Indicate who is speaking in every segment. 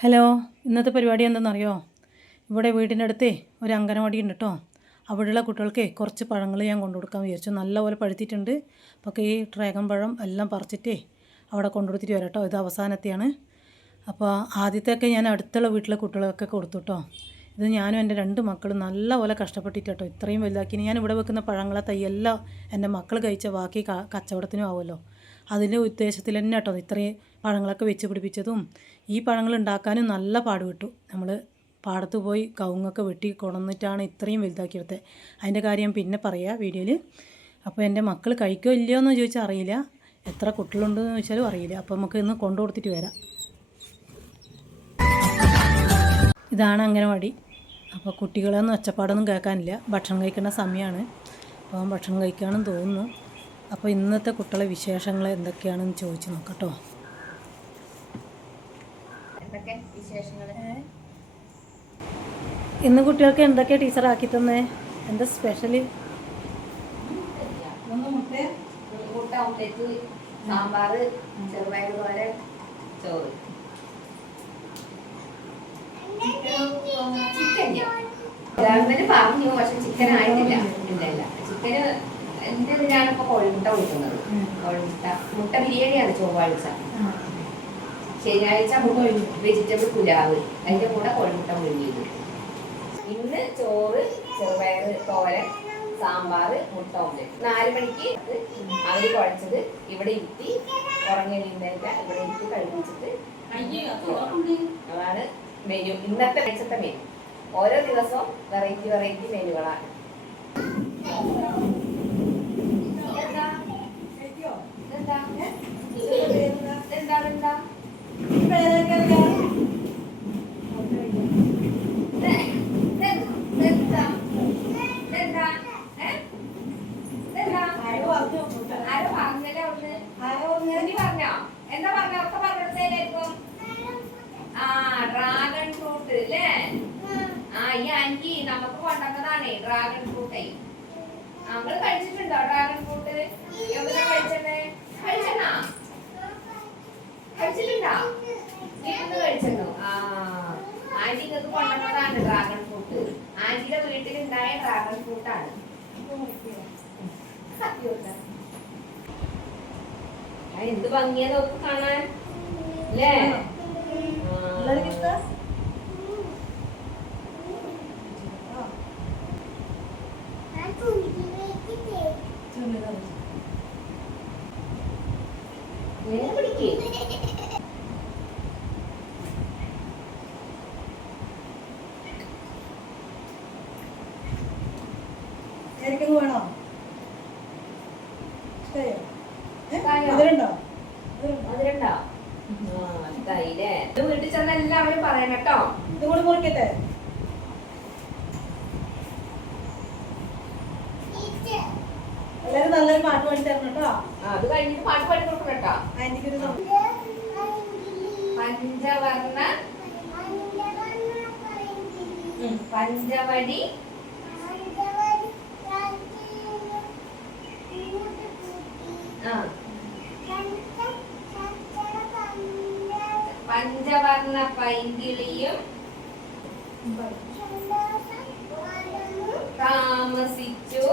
Speaker 1: Hello ഇന്നത്തെ പരിപാടി എന്തെന്നറിയോ ഇവിടെ വീടിന്റെ അടുത്തേ ഒരു അംഗനവാടി ഉണ്ട് കേട്ടോ അവിടെയുള്ള കുട്ടികൾക്ക് കുറച്ച് പഴങ്ങൾ ഞാൻ കൊണ്ടു കൊടുക്കാൻ വിചാരിച്ചു. നല്ലപോലെ പഴുത്തിട്ടുണ്ട്. അപ്പോൾ ഈ ഡ്രാഗൺ പഴം എല്ലാം പറിച്ചിട്ടേ അവിടെ കൊണ്ടു കൊടുത്തിട്ട് വരാം കേട്ടോ ഇത് അവസാനത്തെയാണ്. അപ്പോൾ ആദ്യത്തെയൊക്കെ ഞാൻ അടുത്തുള്ള വീട്ടിലെ കുട്ടികൾക്കൊക്കെ കൊടുത്തു കേട്ടോ ഇത് ഞാനും എന്റെ രണ്ട് മക്കളും നല്ലപോലെ കഷ്ടപ്പെട്ടിട്ട് കേട്ടോ ഇത്രയും വലുതാക്കി. ഞാൻ ഇവിടെ വെക്കുന്ന പഴങ്ങളെ തൈയെല്ലാം എന്റെ മക്കൾ കഴിച്ച ബാക്കി കച്ചവടത്തിനും ആവുമല്ലോ. അതിന്റെ ഉദ്ദേശത്തിൽ തന്നെ കേട്ടോ ഇത്രയും പഴങ്ങളൊക്കെ വെച്ച് പിടിപ്പിച്ചതും. ഈ പഴങ്ങൾ ഉണ്ടാക്കാനും നല്ല പാട് വിട്ടു നമ്മൾ പാടത്ത് പോയി കവുങ്ങൊക്കെ വെട്ടി കൊണന്നിട്ടാണ് ഇത്രയും വലുതാക്കിയെടുത്തത്. അതിന്റെ കാര്യം പിന്നെ പറയാം വീഡിയോയിൽ. അപ്പോൾ എന്റെ മക്കൾ കഴിക്കോ ഇല്ലയോ എന്ന് ചോദിച്ചാൽ അറിയില്ല. എത്ര കുട്ടികളുണ്ടെന്ന് ചോദിച്ചാലും അറിയില്ല. അപ്പോൾ നമുക്ക് ഇന്ന് കൊണ്ടു കൊടുത്തിട്ട് വരാം. ഇതാണ് അംഗനവാടി. അപ്പോൾ കുട്ടികളൊന്നും ഒച്ചപ്പാടൊന്നും കേൾക്കാനില്ല. ഭക്ഷണം കഴിക്കുന്ന സമയമാണ്. അപ്പോൾ ഭക്ഷണം കഴിക്കുകയാണെന്ന് തോന്നുന്നു. അപ്പോൾ ഇന്നത്തെ കുട്ടികളെ വിശേഷങ്ങൾ എന്തൊക്കെയാണെന്ന് ചോദിച്ചു
Speaker 2: വിശേഷങ്ങൾ
Speaker 1: ഇന്ന് കുട്ടികൾക്ക് എന്തൊക്കെയാണ് ടീച്ചർ ആക്കി തന്നേ? എന്താ
Speaker 2: സ്പെഷ്യൽ സാമ്പാർ ചെറുപയർ വരെ ചോറ് ചിക്കൻ ഗവൺമെന്റ് പറഞ്ഞു പക്ഷെ ചിക്കൻ ആയിട്ടില്ല. ഇല്ല ഇല്ല ചിക്കന് എന്റെ ഇതിനാണ് ഇപ്പൊ കോഴിമുട്ട കൊടുക്കുന്നത്. കോഴിമുട്ട മുട്ട ബിരിയാണിയാണ് ചൊവ്വാഴ്ച. ശനിയാഴ്ച വെജിറ്റബിൾ പുലാവ്. അതിന്റെ കൂടെ കോഴിമുട്ട മുഴുകിയത് ഇന്ന് ചോറ് ചെറുപയർ തോരൻ സാമ്പാർ മുട്ട ഓംലെറ്റ്. നാല് മണിക്ക് അവർ കുഴച്ചത് ഇവിടെ ഇരുത്തി ഉറങ്ങിയിരുന്നേക്ക ഇവിടെ ഇരുത്തി കഴിപ്പിച്ചിട്ട് അതാണ് മെനു ഇന്നത്തെ ആഴ്ചത്തെ മെനു ഓരോ ദിവസവും വെറൈറ്റി വെറൈറ്റി മെനുകളാണ് എന്താ? ഇതെന്താ? ഇതെന്താ? ഇതെന്താ? ഇത് ഇത് ഇതെന്താ? ഇതെന്താ? ഏ? ഇതെന്താ? ആരോ പറഞ്ഞല്ലേ അവിടുന്ന്? നീ പറഞ്ഞോ? എന്താ പറഞ്ഞോ? ഒക്കെ പറഞ്ഞെടുത്തേലായിരിക്കും. ആ ഡ്രാഗൺ ഫ്രൂട്ട് അല്ലേ ആ ഈ ആന്റി നമുക്ക് കൊണ്ടുവന്നതാണേ ഡ്രാഗൺ ഫ്രൂട്ടേ നമ്മൾ കഴിച്ചിട്ടുണ്ടോ ഡ്രാഗൺ ഫ്രൂട്ട് എവിടെ കഴിച്ചത്? കഴിച്ചനാ കഴിച്ചിട്ടുണ്ടോ? വീട്ടിൽ കഴിച്ചെന്നു ആ ആന്റി ഇങ്ങക്ക് കൊണ്ടുവന്നതാണ് ഡ്രാഗൺ ഫ്രൂട്ട് ആന്റിയുടെ വീട്ടിൽ ഉണ്ടായ ഡ്രാഗൺ ഫ്രൂട്ടാണ് എന്ത് ഭംഗിയാ നോക്ക് കാണാൻ. അല്ലേ? വേറെ പിടിക്കേ.
Speaker 1: എനിക്കങ്ങ് വേണോ?
Speaker 2: കായോ?
Speaker 1: അതിലുണ്ടോ
Speaker 2: ഇതായില്ലേ വീട്ടിൽ ചെന്ന എല്ലാവരും പറയണം കേട്ടോ.
Speaker 1: ഇതും കൂടി മുറിക്കട്ടെ എല്ലാവരും നല്ലൊരു പാട്ട് പാടി തരണം കേട്ടോ.
Speaker 2: ആ, അത് കഴിഞ്ഞിട്ട് പാട്ട് പാടി കൊടുക്കണം കേട്ടോ
Speaker 1: ആന്റിക്കൊരു സം-
Speaker 2: പഞ്ചവർണ പഞ്ചവടി പഞ്ചവർണ പൈങ്കിളിയും താമസിച്ചു.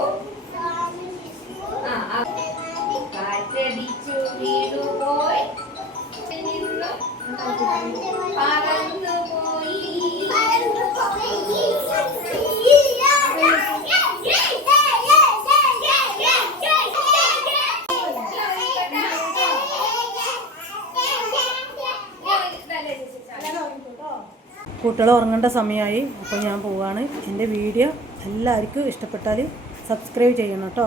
Speaker 1: കുട്ടികൾ ഉറങ്ങേണ്ട സമയമായി. അപ്പോൾ ഞാൻ പോവുകയാണ് എന്റെ വീഡിയോ എല്ലാവർക്കും ഇഷ്ടപ്പെട്ടാൽ സബ്സ്ക്രൈബ് ചെയ്യണം കേട്ടോ